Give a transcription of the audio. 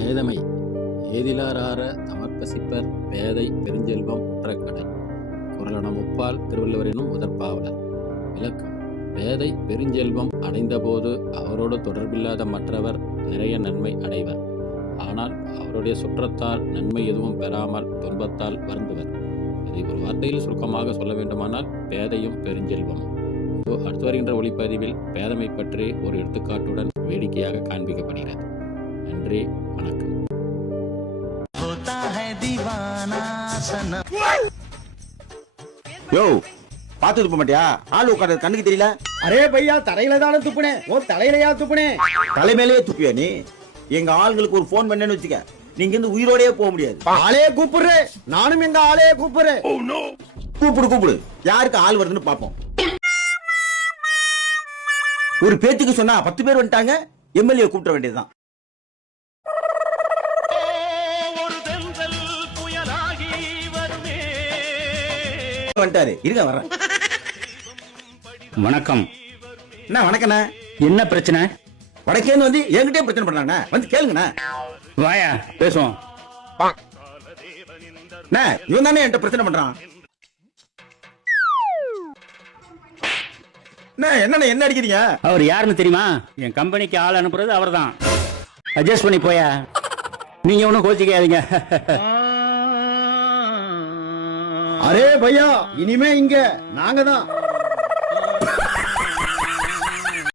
பேதமை ஏதிலாரார தமர்பசிப்பர் பேதை பெருஞ்செல்வம் உற்றக்கடை. குறளன முப்பால் திருவள்ளுவரினும் முதற்பாவலர். விளக்கம்: பேதை பெருஞ்செல்வம் அடைந்தபோது அவரோடு தொடர்பில்லாத மற்றவர் நிறைய நன்மை அடைவர். ஆனால் அவருடைய சுற்றத்தால் நன்மை எதுவும் பெறாமல் துன்பத்தால் வருந்துவர். இதை ஒரு வார்த்தையில் சுருக்கமாக சொல்ல வேண்டுமானால் பேதையும் பெருஞ்செல்வமும். அடுத்து வருகின்ற ஒளிப்பதிவில் பேதமை பற்றி ஒரு எடுத்துக்காட்டுடன் வேடிக்கையாக காண்பிக்கப்படுகிறது. நன்றி, வணக்கம். யோ, பாத்து துப்ப மாட்டியா? ஆள் உட்கார்றது கண்ணுக்கு தெரியல. அரே பையா, தரையில தானே துப்புனே. ஓ, தலையிலையா துப்புனே? தலைமையிலேயே துப்பியா நீ? எங்க ஆளுங்களுக்கு ஒரு போன் பண்ணேன்னு வச்சுக்க, நீங்க இருந்து உயிரோடயே போக முடியாது. ஆளே கூப்பிடுறே, நானும் எங்க ஆளையே கூப்பிடுறேன். கூப்பிடு. யாருக்கு ஆள் வருதுன்னு பாப்போம். ஒரு பேச்சுக்கு சொன்னா 10 பேர் வந்துட்டாங்க. எம்எல்ஏ கூப்பிட வேண்டியதுதான். வந்துட்டாரு, இருங்க வர்றேன். வணக்கம். என்ன வணக்கண்ணா? என்ன பிரச்சனை? வடக்கேந்து வந்து என்கிட்டயே பிரச்சனை பண்றாங்க. வந்து கேளுங்கண்ணா. வாயா பேசுவோம். இவன் தானே என்கிட்ட பிரச்சனை பண்றான். என்ன அடிக்கிறீங்க? அவர் யாருன்னு தெரியுமா? என் கம்பெனிக்கு ஆள் அனுப்புறது அவர் தான். அட்ஜஸ்ட் பண்ணி போயா. நீங்க ஒன்னும் கோச்சிக்காதீங்க. அரே பையா, இனிமே இங்க நாங்க தான்.